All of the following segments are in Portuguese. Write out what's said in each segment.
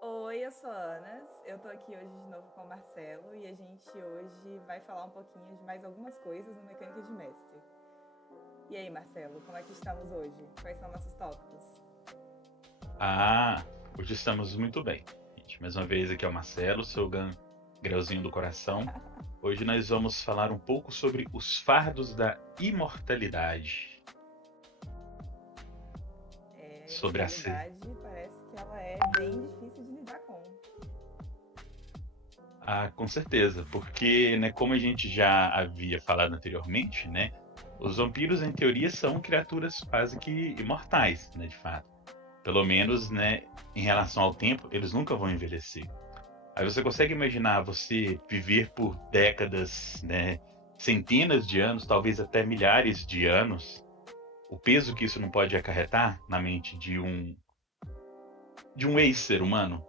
Oi, eu sou a Ana. Eu tô aqui hoje de novo com o Marcelo e a gente hoje vai falar um pouquinho de mais algumas coisas no Mecânica de Mestre. E aí, Marcelo, como é que estamos hoje? Quais são nossos tópicos? Ah, hoje estamos muito bem. Gente, mais uma vez aqui é o Marcelo, seu grauzinho do coração. Hoje nós vamos falar um pouco sobre os fardos da imortalidade, A sobre a ser. imortalidade parece que ela é bem difícil de lidar com. Ah, com certeza, porque, né, como a gente já havia falado anteriormente, né, os vampiros em teoria são criaturas quase que imortais, né, de fato. Pelo menos, né, em relação ao tempo, eles nunca vão envelhecer. Aí você consegue imaginar você viver por décadas, né, centenas de anos, talvez até milhares de anos, o peso que isso não pode acarretar na mente de um ex-ser humano?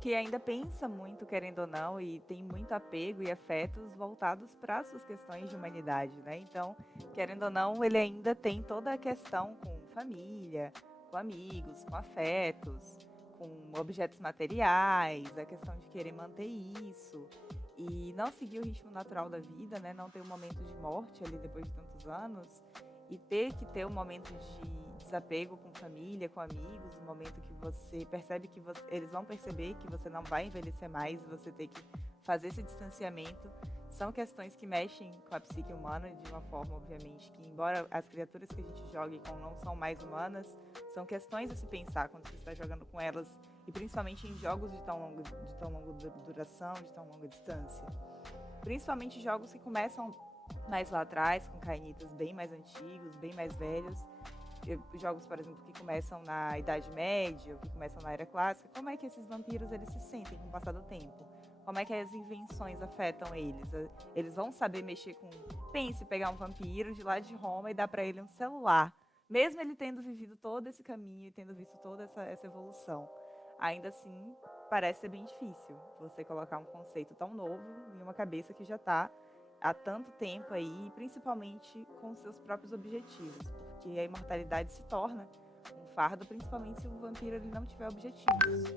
Que ainda pensa muito, querendo ou não, e tem muito apego e afetos voltados para suas questões de humanidade, né? Então, querendo ou não, ele ainda tem toda a questão com família, com amigos, com afetos, com objetos materiais, a questão de querer manter isso e não seguir o ritmo natural da vida, né? Não ter um momento de morte ali depois de tantos anos e ter que ter um momento de desapego com família, com amigos, um momento que você percebe que eles vão perceber que você não vai envelhecer mais e você ter que fazer esse distanciamento, são questões que mexem com a psique humana de uma forma, obviamente, que embora as criaturas que a gente jogue com não são mais humanas, são questões a se pensar quando você está jogando com elas, e principalmente em jogos de tão longa duração, de tão longa distância. Principalmente jogos que começam mais lá atrás, com cainitas bem mais antigos, bem mais velhos, jogos, por exemplo, que começam na Idade Média, ou que começam na Era Clássica, como é que esses vampiros eles se sentem com o passar do tempo? Como é que as invenções afetam eles? Eles vão saber mexer com... Pense, pegar um vampiro de lá de Roma e dar para ele um celular. Mesmo ele tendo vivido todo esse caminho e tendo visto toda essa evolução. Ainda assim, parece ser bem difícil você colocar um conceito tão novo em uma cabeça que já está há tanto tempo aí, principalmente com seus próprios objetivos, porque a imortalidade se torna um fardo, principalmente se o vampiro ele não tiver objetivos.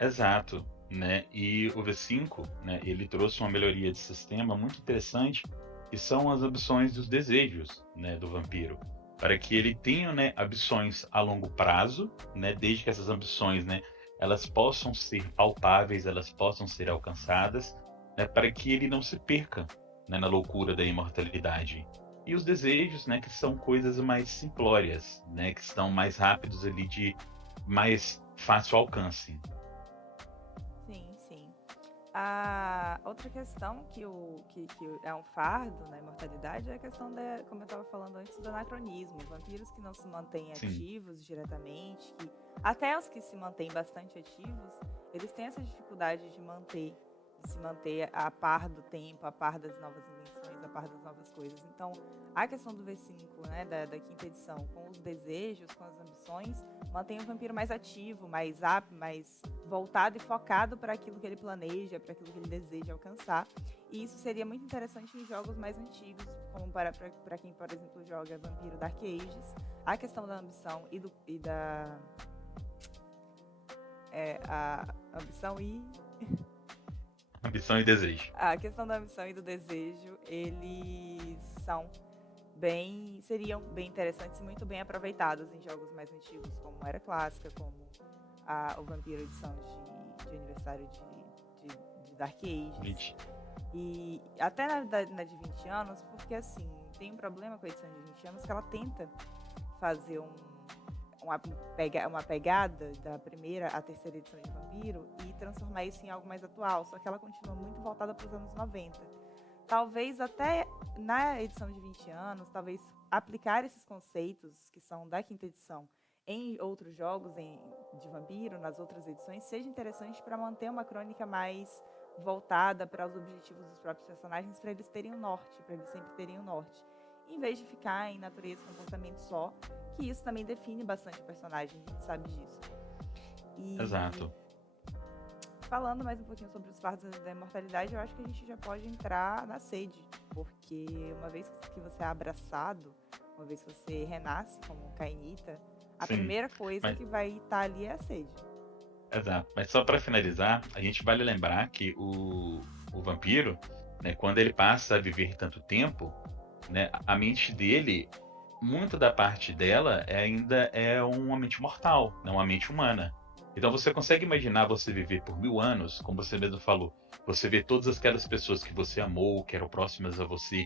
Exato, né? E o V5, né, ele trouxe uma melhoria de sistema muito interessante, que são as ambições dos desejos, né, do vampiro, para que ele tenha, né, ambições a longo prazo, né, desde que essas ambições, né, elas possam ser palpáveis, elas possam ser alcançadas, né, para que ele não se perca, né, na loucura da imortalidade. E os desejos, né, que são coisas mais simplórias, né, que estão mais rápidos ali de mais fácil alcance. Sim, sim. A outra questão que é um fardo na imortalidade é a questão da, como eu estava falando antes, do anacronismo. Vampiros que não se mantêm Sim. ativos diretamente, que até os que se mantêm bastante ativos, eles têm essa dificuldade de se manter a par do tempo, a par das novas invenções, a par das novas coisas. Então, a questão do V5, né, da quinta edição, com os desejos, com as ambições, mantém o vampiro mais ativo, mais apto, mais voltado e focado para aquilo que ele planeja, para aquilo que ele deseja alcançar. E isso seria muito interessante em jogos mais antigos, como para quem, por exemplo, joga Vampiro Dark Ages. A questão da ambição e da. A ambição e. Ambição e desejo. A questão da ambição e do desejo, eles são seriam bem interessantes e muito bem aproveitados em jogos mais antigos, como Era Clássica, como o Vampiro edição de aniversário de Dark Ages. Lich. E até na de 20 anos, porque assim, tem um problema com a edição de 20 anos que ela tenta fazer uma pegada da primeira à terceira edição de Vampiro e transformar isso em algo mais atual, só que ela continua muito voltada para os anos 90. Talvez até na edição de 20 anos, talvez aplicar esses conceitos que são da quinta edição em outros jogos de vampiro, nas outras edições, seja interessante para manter uma crônica mais voltada para os objetivos dos próprios personagens, para eles terem um norte, para eles sempre terem um norte. Em vez de ficar em natureza e comportamento só, que isso também define bastante o personagem, a gente sabe disso. E Exato. falando mais um pouquinho sobre os fardos da imortalidade, eu acho que a gente já pode entrar na sede, porque uma vez que você é abraçado, uma vez que você renasce como Cainita, a Sim. primeira coisa Mas, que vai estar ali é a sede. Exato. Mas só para finalizar, a gente vale lembrar que o vampiro, né, quando ele passa a viver tanto tempo, né, a mente dele, muita da parte dela ainda é uma mente mortal, não uma mente humana. Então você consegue imaginar você viver por 1000 anos, como você mesmo falou, você vê todas aquelas pessoas que você amou, que eram próximas a você,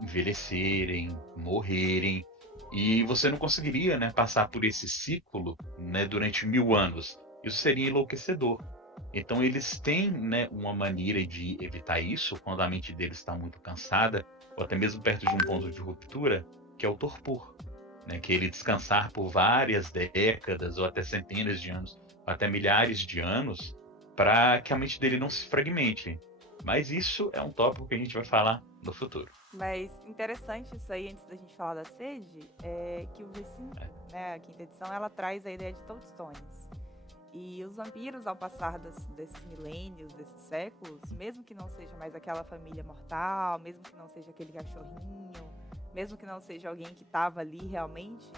envelhecerem, morrerem, e você não conseguiria, né, passar por esse ciclo, né, durante 1000 anos. Isso seria enlouquecedor. Então eles têm, né, uma maneira de evitar isso quando a mente deles está muito cansada, ou até mesmo perto de um ponto de ruptura, que é o torpor, né, que é ele descansar por várias décadas, ou até centenas de anos, ou até milhares de anos, para que a mente dele não se fragmente. Mas isso é um tópico que a gente vai falar no futuro. Mas interessante isso aí, antes da gente falar da sede, é que o V5, Né? né, a quinta edição, ela traz a ideia de Toadstones. E os vampiros, ao passar desses milênios, desses séculos, mesmo que não seja mais aquela família mortal, mesmo que não seja aquele cachorrinho, mesmo que não seja alguém que estava ali realmente,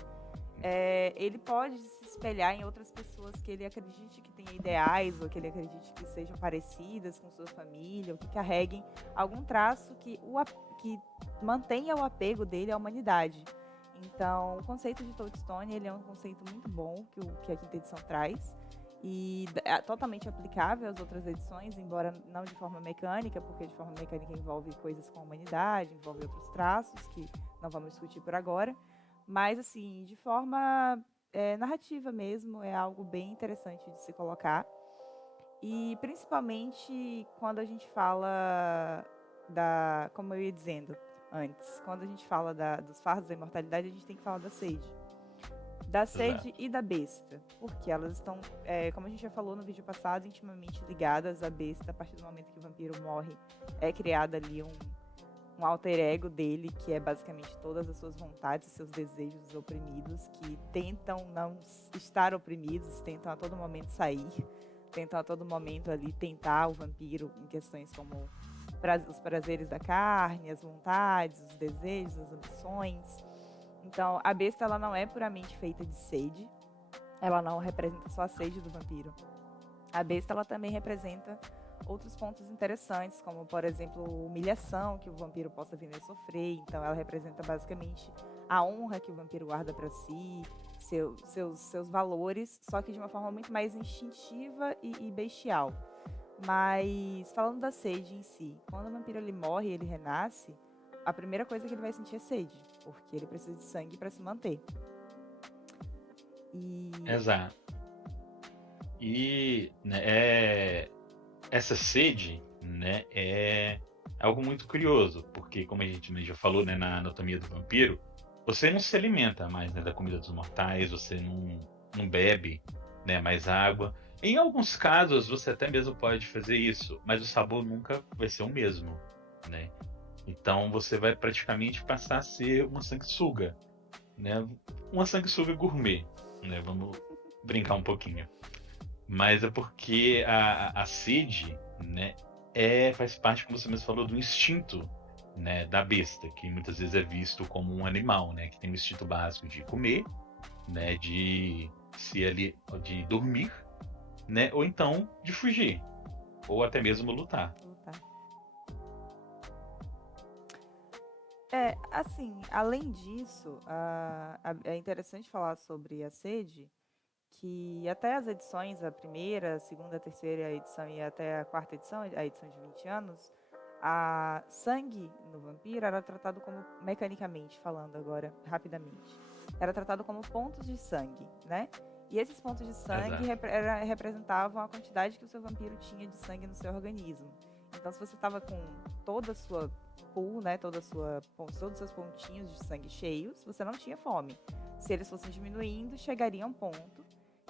ele pode se espelhar em outras pessoas que ele acredite que tenham ideais, ou que ele acredite que sejam parecidas com sua família, ou que carreguem algum traço que mantenha o apego dele à humanidade. Então, o conceito de Toadstone, ele é um conceito muito bom que a quinta edição traz, e é totalmente aplicável às outras edições, embora não de forma mecânica, porque de forma mecânica envolve coisas com a humanidade, envolve outros traços que não vamos discutir por agora, mas assim, de forma narrativa mesmo, é algo bem interessante de se colocar. E principalmente quando a gente fala como eu ia dizendo antes, quando a gente fala dos fardos da imortalidade, a gente tem que falar da sede. Da Exato. sede e da besta, porque elas estão, como a gente já falou no vídeo passado, intimamente ligadas à besta. A partir do momento que o vampiro morre, é criado ali um alter ego dele, que é basicamente todas as suas vontades, seus desejos oprimidos, que tentam não estar oprimidos, tentam a todo momento sair, tentam a todo momento ali tentar o vampiro em questões como os prazeres da carne, as vontades, os desejos, as ambições. Então, a besta, ela não é puramente feita de sede, ela não representa só a sede do vampiro. A besta, ela também representa outros pontos interessantes, como, por exemplo, humilhação que o vampiro possa vir a sofrer. Então, ela representa basicamente a honra que o vampiro guarda para si, seus valores, só que de uma forma muito mais instintiva e bestial. Mas, falando da sede em si, quando o vampiro ele morre e ele renasce, a primeira coisa que ele vai sentir é sede, porque ele precisa de sangue para se manter. E Exato. E né, essa sede, né, é algo muito curioso, porque como a gente já falou, né, na anatomia do vampiro, você não se alimenta mais, né, da comida dos mortais, você não bebe, né, mais água. Em alguns casos você até mesmo pode fazer isso, mas o sabor nunca vai ser o mesmo, né? Então você vai praticamente passar a ser uma sanguessuga, né? Uma sanguessuga gourmet, né? Vamos brincar um pouquinho. Mas é porque a sede, né, faz parte, como você mesmo falou, do instinto, né, da besta, que muitas vezes é visto como um animal, né, que tem um instinto básico de comer, né, de dormir, né, ou então de fugir, ou até mesmo lutar. lutar. Assim, além disso, é interessante falar sobre a sede, que até as edições, a primeira, a segunda, a terceira edição e até a quarta edição, a edição de 20 anos, a sangue no vampiro era tratado como, mecanicamente falando agora, rapidamente, era tratado como pontos de sangue, né? E esses pontos de sangue Exato. representavam a quantidade que o seu vampiro tinha de sangue no seu organismo. Então, se você estava com toda a sua pool, né, todos os seus pontinhos de sangue cheios, você não tinha fome. Se eles fossem diminuindo, chegaria a um ponto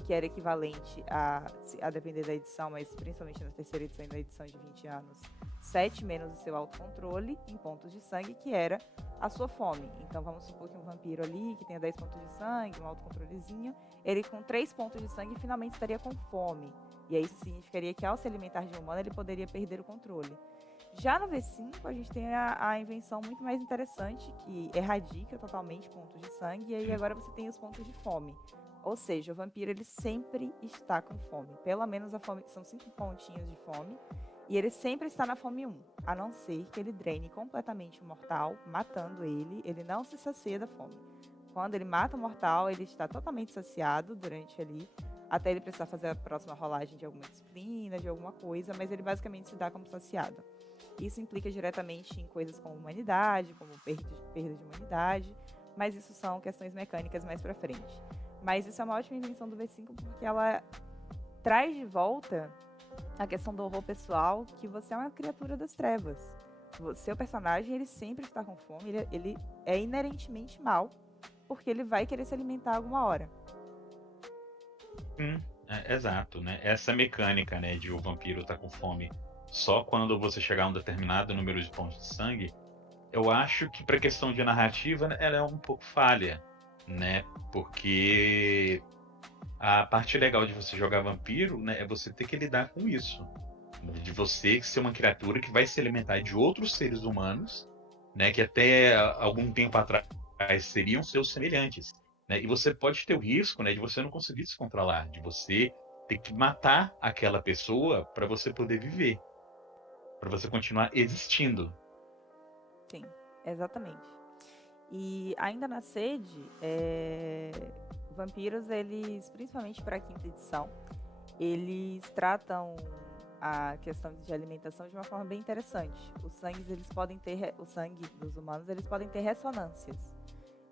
que era equivalente a depender da edição, mas principalmente na terceira edição e na edição de 20 anos, 7 menos o seu autocontrole em pontos de sangue, que era a sua fome. Então vamos supor que um vampiro ali, que tenha 10 pontos de sangue, um autocontrolezinho, ele com 3 pontos de sangue finalmente estaria com fome. E aí isso significaria que ao se alimentar de um humano, ele poderia perder o controle. Já no V5, a gente tem a invenção muito mais interessante, que erradica totalmente pontos de sangue, e aí agora você tem os pontos de fome. Ou seja, o vampiro ele sempre está com fome. Pelo menos a fome são 5 pontinhos de fome. E ele sempre está na fome 1, a não ser que ele drene completamente o mortal, matando ele. Ele não se sacia da fome. Quando ele mata o mortal, ele está totalmente saciado durante ali, até ele precisar fazer a próxima rolagem de alguma disciplina, de alguma coisa, mas ele basicamente se dá como saciado. Isso implica diretamente em coisas como humanidade, como perda de humanidade, mas isso são questões mecânicas mais pra frente. Mas isso é uma ótima invenção do V5 porque ela traz de volta a questão do horror pessoal, que você é uma criatura das trevas. O seu personagem, ele sempre está com fome, ele é inerentemente mal, porque ele vai querer se alimentar alguma hora. Exato, né? Essa mecânica, né, de o vampiro estar com fome só quando você chegar a um determinado número de pontos de sangue, eu acho que para questão de narrativa, né, ela é um pouco falha, né? Porque a parte legal de você jogar vampiro, né, é você ter que lidar com isso, né, de você ser uma criatura que vai se alimentar de outros seres humanos, né, que até algum tempo atrás seriam seus semelhantes, né, e você pode ter o risco, né, de você não conseguir se controlar, de você ter que matar aquela pessoa para você poder viver, para você continuar existindo. Sim, exatamente. E ainda na sede, vampiros, eles, principalmente para a quinta edição, eles tratam a questão de alimentação de uma forma bem interessante. O sangue dos humanos, eles podem ter ressonâncias.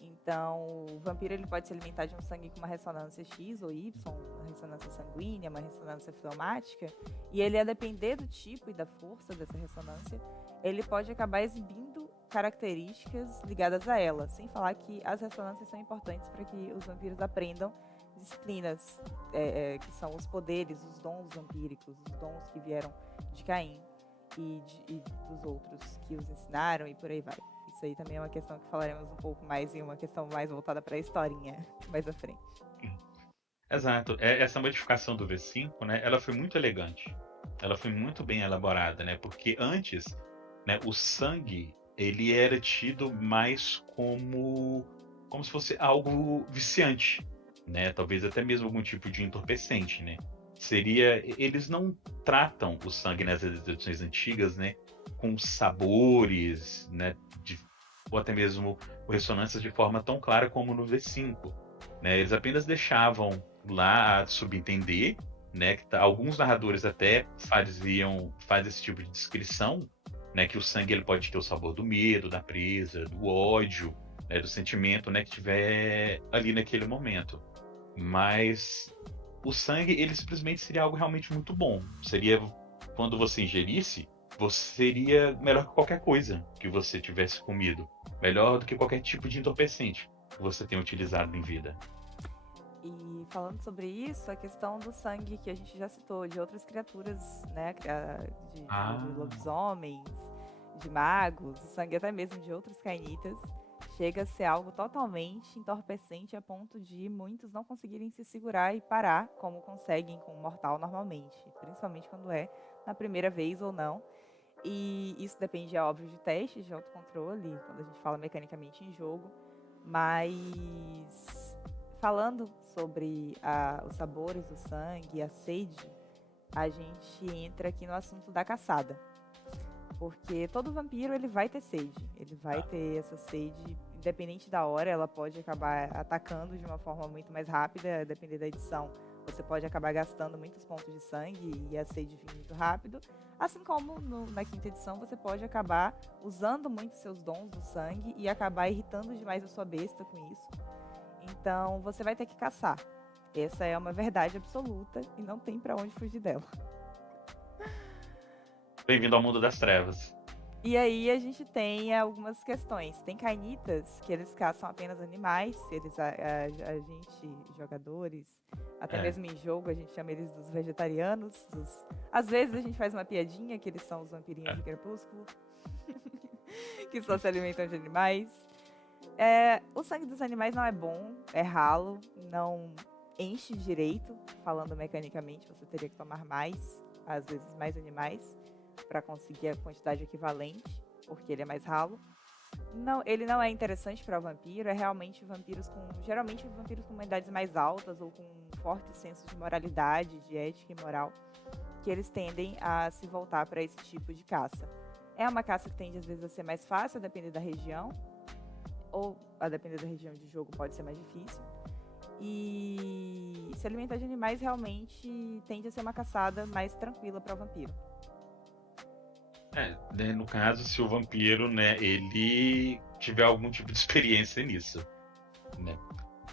Então, o vampiro ele pode se alimentar de um sangue com uma ressonância X ou Y, uma ressonância sanguínea, uma ressonância fleumática, e ele, a depender do tipo e da força dessa ressonância, ele pode acabar exibindo características ligadas a ela, sem falar que as ressonâncias são importantes para que os vampiros aprendam disciplinas, que são os poderes, os dons vampíricos, os dons que vieram de Caim e dos outros que os ensinaram e por aí vai. Isso aí também é uma questão que falaremos um pouco mais em uma questão mais voltada para a historinha mais à frente. Exato. Essa modificação do V5, né, ela foi muito elegante. Ela foi muito bem elaborada, né? Porque antes, né, o sangue, ele era tido mais como se fosse algo viciante, né? Talvez até mesmo algum tipo de entorpecente, né? Eles não tratam o sangue nas edições antigas, né, com sabores, né, ou até mesmo ressonâncias de forma tão clara como no V5, né? Eles apenas deixavam lá a subentender, né, que alguns narradores até fazem esse tipo de descrição, né, que o sangue ele pode ter o sabor do medo, da presa, do ódio, né, do sentimento, né, que tiver ali naquele momento. Mas o sangue ele simplesmente seria algo realmente muito bom. Seria quando você ingerisse, você seria melhor que qualquer coisa que você tivesse comido, melhor do que qualquer tipo de entorpecente que você tenha utilizado em vida. E falando sobre isso, a questão do sangue que a gente já citou, de outras criaturas, né, de Ah, lobisomens, de magos, o sangue até mesmo de outros cainitas, chega a ser algo totalmente entorpecente a ponto de muitos não conseguirem se segurar e parar como conseguem com o mortal normalmente, principalmente quando é na primeira vez ou não. E isso depende, é óbvio, de testes de autocontrole, quando a gente fala mecanicamente em jogo, mas falando sobre os sabores do sangue, a sede, a gente entra aqui no assunto da caçada. Porque todo vampiro ele vai ter sede, ele vai ter essa sede, independente da hora, ela pode acabar atacando de uma forma muito mais rápida, dependendo da edição. Você pode acabar gastando muitos pontos de sangue e a sede vir muito rápido. Assim como na quinta edição você pode acabar usando muito seus dons do sangue e acabar irritando demais a sua besta com isso. Então você vai ter que caçar. Essa é uma verdade absoluta e não tem pra onde fugir dela. bem-vindo ao mundo das trevas. E aí a gente tem algumas questões. Tem cainitas que eles caçam apenas animais, a gente, jogadores, até É, mesmo em jogo, a gente chama eles dos vegetarianos. Às vezes a gente faz uma piadinha que eles são os vampirinhos é. de Crepúsculo, que só se alimentam de animais. O sangue dos animais não é bom, é ralo, não enche direito, falando mecanicamente, você teria que tomar mais, às vezes mais animais, para conseguir a quantidade equivalente, porque ele é mais ralo. Não, ele não é interessante para o vampiro, é realmente geralmente vampiros com humanidades mais altas ou com fortes sensos de moralidade, de ética e moral, que eles tendem a se voltar para esse tipo de caça. É uma caça que tende às vezes a ser mais fácil, a depender da região, ou a depender da região de jogo pode ser mais difícil. E se alimentar de animais realmente tende a ser uma caçada mais tranquila para o vampiro. Né, no caso, se o vampiro, né, ele tiver algum tipo de experiência nisso, né?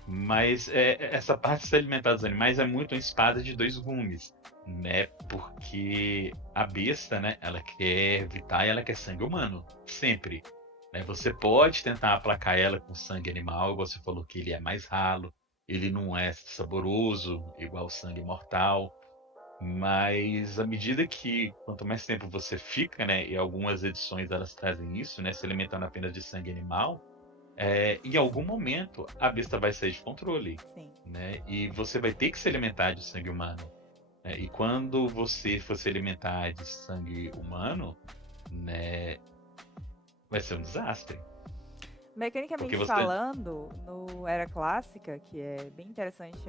Mas essa parte de se alimentar dos animais é muito uma espada de dois gumes, né? Porque a besta, né, ela quer evitar e ela quer sangue humano, sempre. Né? Você pode tentar aplacar ela com sangue animal, você falou que ele é mais ralo, ele não é saboroso, igual o sangue mortal. Mas à medida que quanto mais tempo você fica, né, e algumas edições elas trazem isso, né, se alimentando apenas de sangue animal, em algum momento a besta vai sair de controle, Sim. né, e você vai ter que se alimentar de sangue humano. Né, e quando você for se alimentar de sangue humano, né, vai ser um desastre, porque Mecanicamente você, falando, no Era Clássica, que é bem interessante,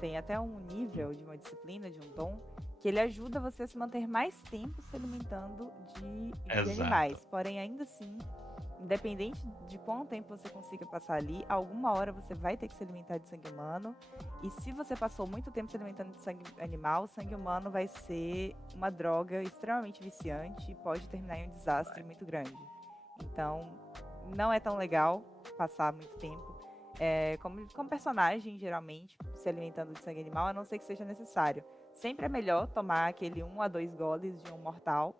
tem até um nível de uma disciplina, de um dom, que ele ajuda você a se manter mais tempo se alimentando de exato, animais. Porém, ainda assim, independente de quanto tempo você consiga passar ali, alguma hora você vai ter que se alimentar de sangue humano. E se você passou muito tempo se alimentando de sangue animal, o sangue humano vai ser uma droga extremamente viciante e pode terminar em um desastre muito grande. Então, não é tão legal passar muito tempo. Como personagem, geralmente, se alimentando de sangue animal, a não ser que seja necessário. Sempre é melhor tomar aquele 1 a 2 goles de um mortal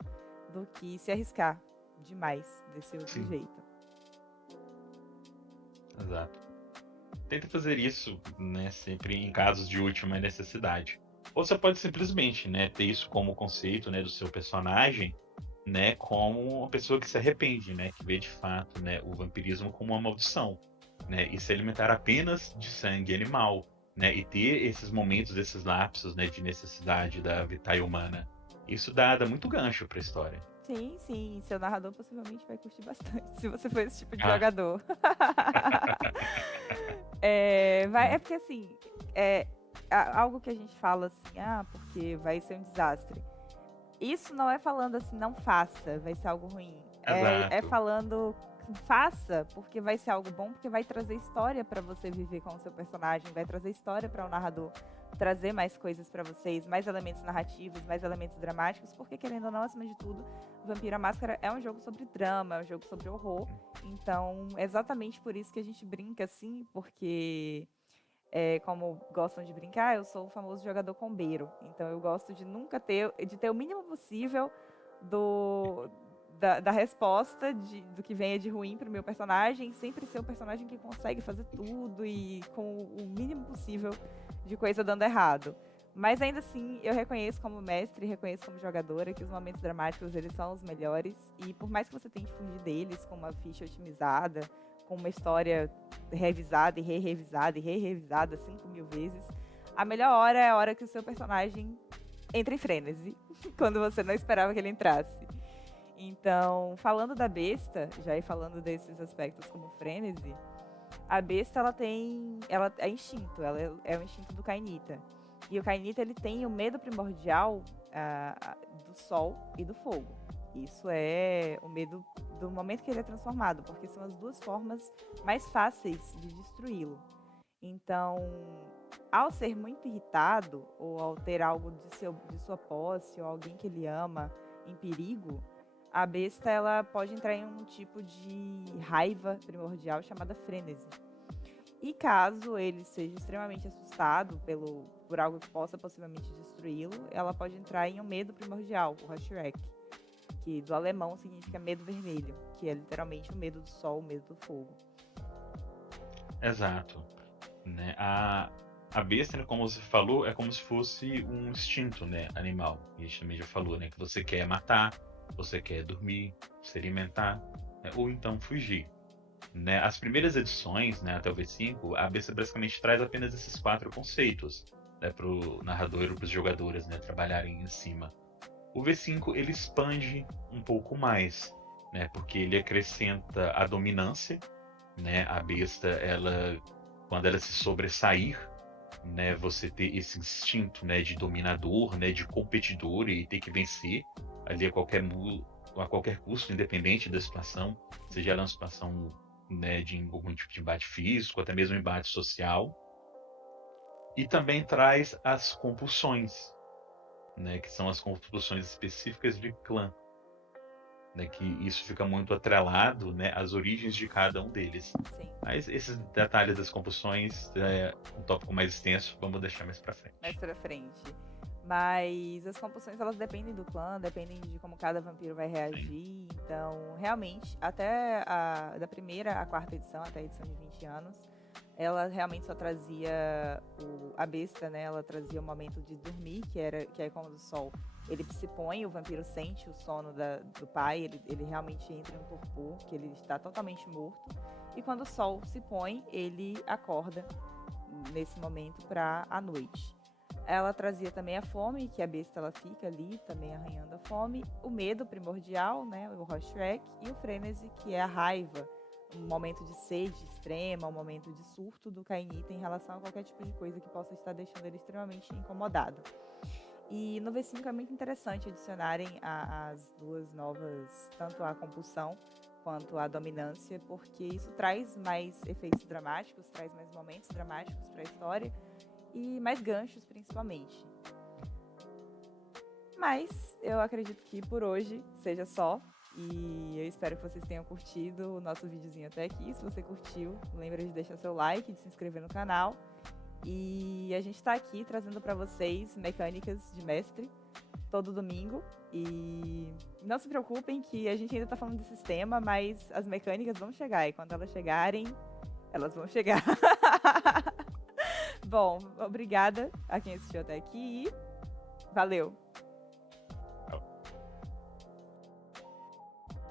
do que se arriscar demais desse outro sim, jeito. exato. Tenta fazer isso, né, sempre em casos de última necessidade. Ou você pode simplesmente, né, ter isso como conceito, né, do seu personagem, né, como uma pessoa que se arrepende, né, que vê de fato, né, o vampirismo como uma maldição, né, e se alimentar apenas de sangue animal, né, e ter esses momentos, esses lapsos, né, de necessidade da vitária humana. Isso dá muito gancho para a história. Sim, sim. Seu narrador possivelmente vai curtir bastante, se você for esse tipo de Ah, jogador. É porque assim, é algo que a gente fala assim, porque vai ser um desastre. Isso não é falando assim, não faça, vai ser algo ruim. É exato. falando, faça, porque vai ser algo bom, porque vai trazer história para você viver com o seu personagem, vai trazer história para o narrador, trazer mais coisas para vocês, mais elementos narrativos, mais elementos dramáticos, porque querendo ou não, acima de tudo, Vampiro à Máscara é um jogo sobre drama, é um jogo sobre horror. Então, é exatamente por isso que a gente brinca assim, porque como gostam de brincar, eu sou o famoso jogador combeiro. Então eu gosto de nunca de ter o mínimo possível do, da resposta do que venha de ruim pro meu personagem, sempre ser o personagem que consegue fazer tudo e com o mínimo possível de coisa dando errado. Mas ainda assim, eu reconheço como mestre, reconheço como jogadora que os momentos dramáticos eles são os melhores e por mais que você tente fugir deles com uma ficha otimizada, com uma história revisada e re-revisada e re-revisada 5.000 vezes, a melhor hora é a hora que o seu personagem entra em frenesi, quando você não esperava que ele entrasse. Então, falando da besta, já ir falando desses aspectos como frenesi, a besta ela é instinto, ela é o instinto do Kainita. E o Kainita ele tem o medo primordial do sol e do fogo. Isso é o medo do momento que ele é transformado, porque são as duas formas mais fáceis de destruí-lo. Então, ao ser muito irritado ou ao ter algo de sua posse ou alguém que ele ama em perigo, a besta ela pode entrar em um tipo de raiva primordial chamada frênese. E caso ele seja extremamente assustado por algo que possa possivelmente destruí-lo, ela pode entrar em um medo primordial, o Hashirek, que do alemão significa medo vermelho, que é literalmente o medo do sol, o medo do fogo. Exato. Né? A besta, né, como você falou, é como se fosse um instinto, né, animal. E a gente também já falou, né, que você quer matar, você quer dormir, se alimentar, né, ou então fugir. Né? As primeiras edições, né, até o V5, a besta basicamente traz apenas esses quatro conceitos, né, para o narrador e para os jogadores, né, trabalharem em cima. O V5 ele expande um pouco mais, né? Porque ele acrescenta a dominância, né? A besta, ela, quando ela se sobressair, né? Você ter esse instinto, né? De dominador, né? De competidor e ter que vencer ali a qualquer custo, independente da situação, seja ela uma situação, né? De algum tipo de embate físico, até mesmo embate social. E também traz as compulsões, né? Que são as compulsões específicas de clã, né, que isso fica muito atrelado, né, às origens de cada um deles. Sim. Mas esses detalhes das compulsões é um tópico mais extenso, vamos deixar mais para frente. Mais pra frente. Mas as compulsões, elas dependem do clã, dependem de como cada vampiro vai reagir. Sim. Então, realmente, até da primeira à quarta edição, até a edição de 20 anos, ela realmente só trazia a besta, né? Ela trazia o momento de dormir, que é quando o sol ele se põe, o vampiro sente o sono do pai, ele realmente entra em um torpor, que ele está totalmente morto. E quando o sol se põe, ele acorda nesse momento para a noite. Ela trazia também a fome, que a besta ela fica ali também arranhando a fome, o medo primordial, né, o Rorschach, e o frenesi, que é a raiva, um momento de sede extrema, um momento de surto do Cainita em relação a qualquer tipo de coisa que possa estar deixando ele extremamente incomodado. E no V5 é muito interessante adicionarem as duas novas, tanto a compulsão quanto a dominância, porque isso traz mais efeitos dramáticos, traz mais momentos dramáticos para a história e mais ganchos, principalmente. Mas eu acredito que por hoje seja só. E eu espero que vocês tenham curtido o nosso videozinho até aqui. Se você curtiu, lembra de deixar seu like, de se inscrever no canal. E a gente está aqui trazendo para vocês mecânicas de mestre todo domingo. E não se preocupem que a gente ainda está falando de sistema, mas as mecânicas vão chegar. E quando elas chegarem, elas vão chegar. Bom, obrigada a quem assistiu até aqui e valeu!